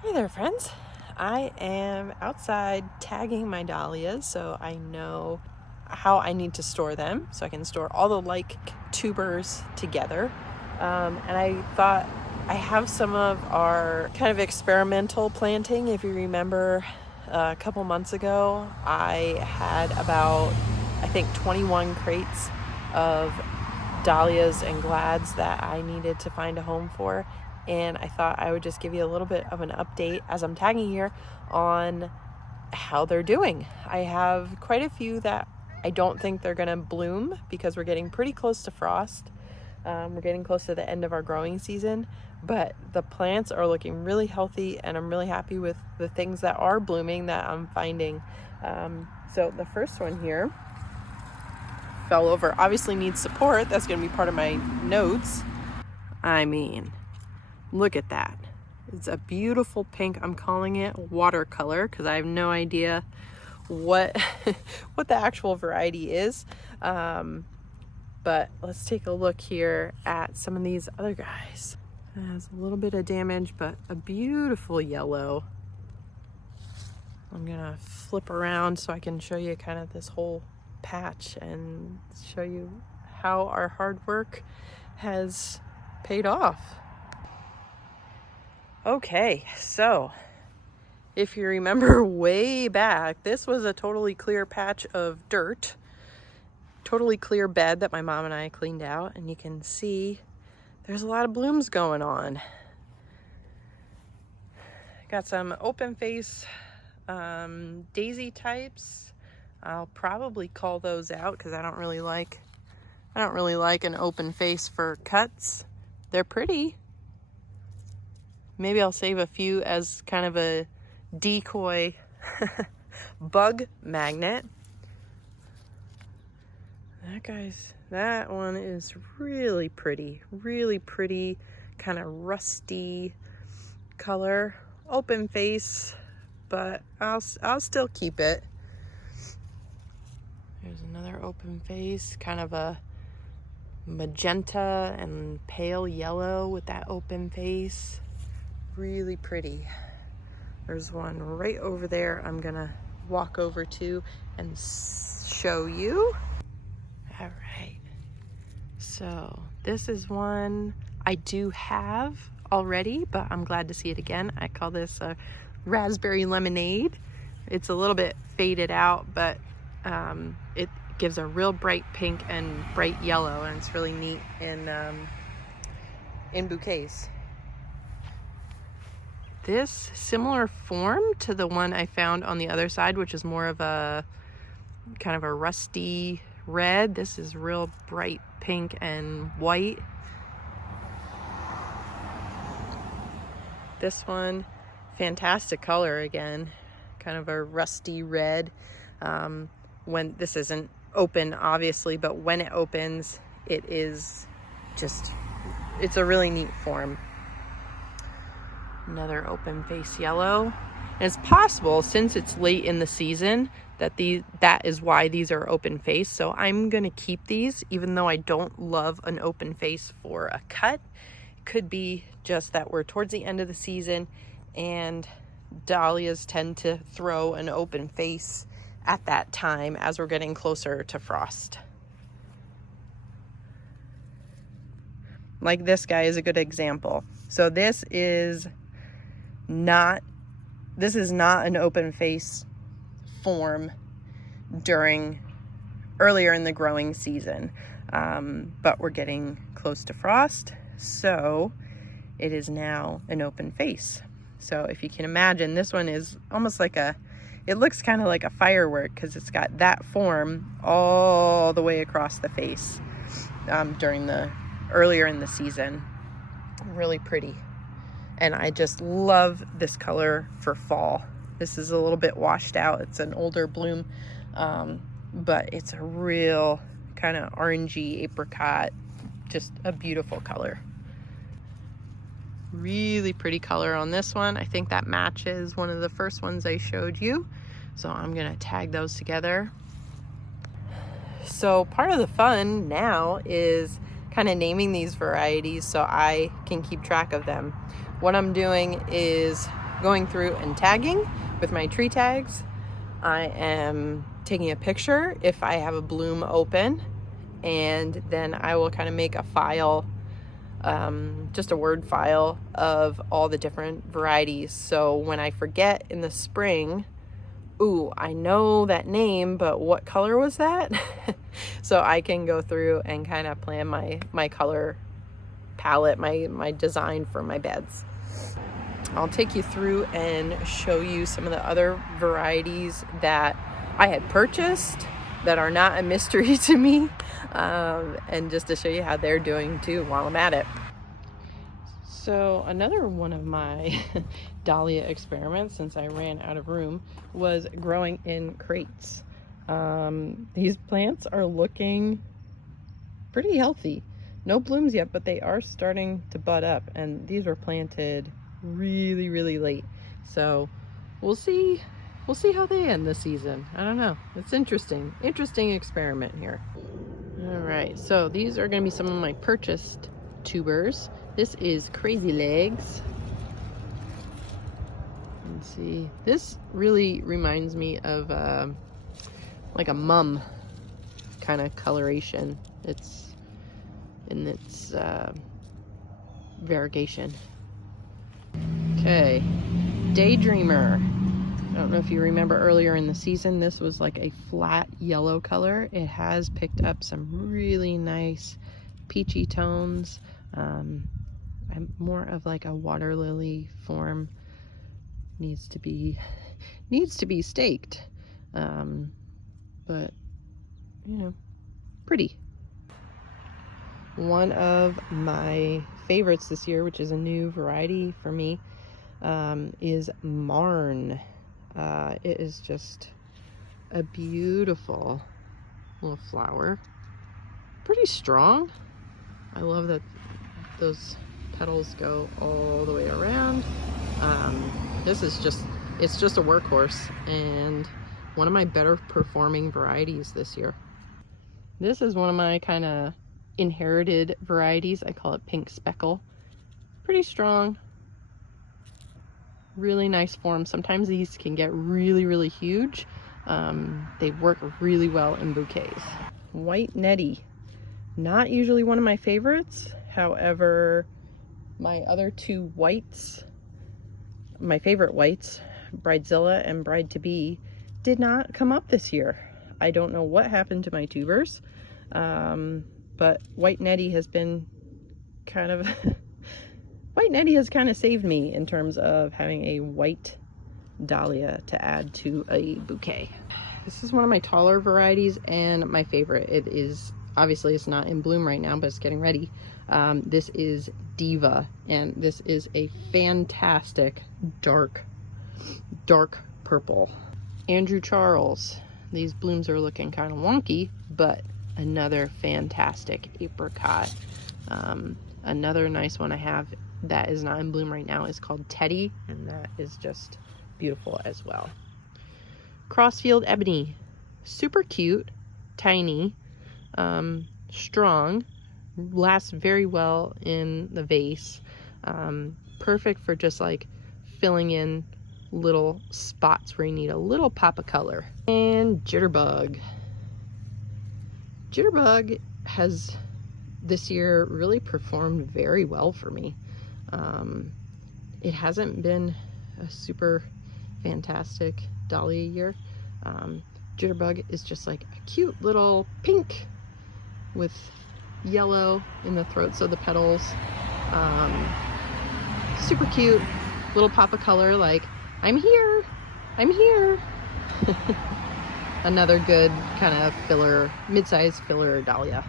Hey there, friends. I am outside tagging my dahlias so I know how I need to store them, so I can store all the tubers together. And I thought I have some of our kind of experimental planting. If you remember, a couple months ago, I had about, I think, 21 crates of dahlias and glads that I needed to find a home for. And I thought I would just give you a little bit of an update as I'm tagging here on how they're doing. I have quite a few that I don't think they're going to bloom because we're getting pretty close to frost. We're getting close to the end of our growing season, but the plants are looking really healthy, and I'm really happy with the things that are blooming that I'm finding. So the first one here fell over, obviously needs support. That's going to be part of my notes. I mean, look at that. It's a beautiful pink. I'm calling it watercolor because I have no idea what what the actual variety is. But let's take a look here at some of these other guys. It has a little bit of damage, but a beautiful yellow. I'm gonna flip around so I can show you kind of this whole patch and show you how our hard work has paid off. Okay, so if you remember way back, this was a totally clear patch of dirt, totally clear bed that my mom and I cleaned out, and you can see there's a lot of blooms going on. Got some open face daisy types. I'll probably call those out because I don't really like an open face for cuts. They're pretty. Maybe I'll save a few as kind of a decoy bug magnet. That one is really pretty, kind of rusty color, open face, but I'll still keep it. There's another open face, kind of a magenta and pale yellow with that open face. Really pretty. There's one right over there I'm gonna walk over to and show you. All right, so this is one I do have already, but I'm glad to see it again. I call this a raspberry lemonade. It's a little bit faded out, but it gives a real bright pink and bright yellow, and it's really neat in bouquets. This similar form to the one I found on the other side, which is more of a kind of a rusty red. This is real bright pink and white. This one, fantastic color again, kind of a rusty red. When this isn't open, obviously, but when it opens, it's a really neat form. Another open face yellow. And it's possible, since it's late in the season, that is why these are open face. So I'm gonna keep these, even though I don't love an open face for a cut. It could be just that we're towards the end of the season and dahlias tend to throw an open face at that time as we're getting closer to frost. Like this guy is a good example. So this is not an open face form earlier in the growing season, but we're getting close to frost, so it is now an open face. So if you can imagine, this one is almost like it looks kind of like a firework because it's got that form all the way across the face earlier in the season. Really pretty. And I just love this color for fall. This is a little bit washed out. It's an older bloom, but it's a real kind of orangey apricot, just a beautiful color. Really pretty color on this one. I think that matches one of the first ones I showed you. So I'm gonna tag those together. So part of the fun now is kind of naming these varieties so I can keep track of them. What I'm doing is going through and tagging with my tree tags. I am taking a picture if I have a bloom open, and then I will kind of make a file, just a Word file of all the different varieties. So when I forget in the spring, ooh, I know that name, but what color was that? So I can go through and kind of plan my color palette, my design for my beds. I'll take you through and show you some of the other varieties that I had purchased that are not a mystery to me, and just to show you how they're doing too while I'm at it. So another one of my dahlia experiments, since I ran out of room, was growing in crates. These plants are looking pretty healthy. No blooms yet, but they are starting to bud up, and these were planted really, really late. So we'll see how they end this season. I don't know. It's interesting experiment here. All right, so these are going to be some of my purchased tubers. This is Crazy Legs. Let's see. This really reminds me of like a mum kind of coloration. It's in its variegation. Okay, Daydreamer. I don't know if you remember earlier in the season, this was like a flat yellow color. It has picked up some really nice peachy tones. I'm more of like a water lily form. Needs to be staked, but you know, pretty. One of my favorites this year, which is a new variety for me, is Marn. It is just a beautiful little flower. Pretty strong. I love that those petals go all the way around. This is it's just a workhorse and one of my better performing varieties this year. This is one of my kind of inherited varieties. I call it Pink Speckle. Pretty strong. Really nice form. Sometimes these can get really, really huge. They work really well in bouquets. White Nettie. Not usually one of my favorites. However, my other two whites, my favorite whites, Bridezilla and Bride to Be, did not come up this year. I don't know what happened to my tubers, but White Nettie has been kind of White Nettie has kind of saved me in terms of having a white dahlia to add to a bouquet. This is one of my taller varieties and my favorite. It is, obviously it's not in bloom right now, but it's getting ready. This is Diva, and this is a fantastic dark purple. Andrew Charles. These blooms are looking kind of wonky, but another fantastic apricot. Another nice one I have that is not in bloom right now is called Teddy, and that is just beautiful as well. Crossfield Ebony. Super cute, tiny, strong, lasts very well in the vase. Perfect for just like filling in little spots where you need a little pop of color. And Jitterbug. Jitterbug has this year really performed very well for me. It hasn't been a super fantastic dahlia year. Jitterbug is just like a cute little pink with yellow in the throats of the petals. Super cute, little pop of color, like, I'm here. Another good kind of filler, mid-sized filler dahlia.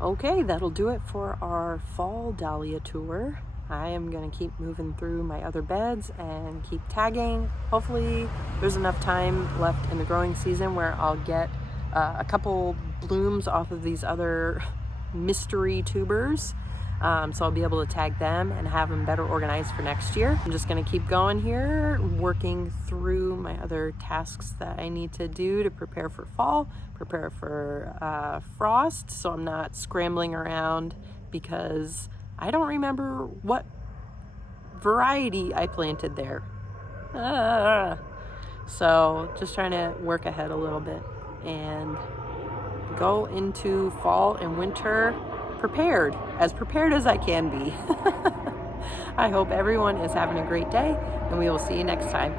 Okay, that'll do it for our fall dahlia tour. I am gonna keep moving through my other beds and keep tagging. Hopefully there's enough time left in the growing season where I'll get a couple blooms off of these other mystery tubers. So I'll be able to tag them and have them better organized for next year. I'm just gonna keep going here, working through my other tasks that I need to do to prepare for fall, prepare for frost, so I'm not scrambling around because I don't remember what variety I planted there. So just trying to work ahead a little bit and go into fall and winter prepared as I can be. I hope everyone is having a great day, and we will see you next time.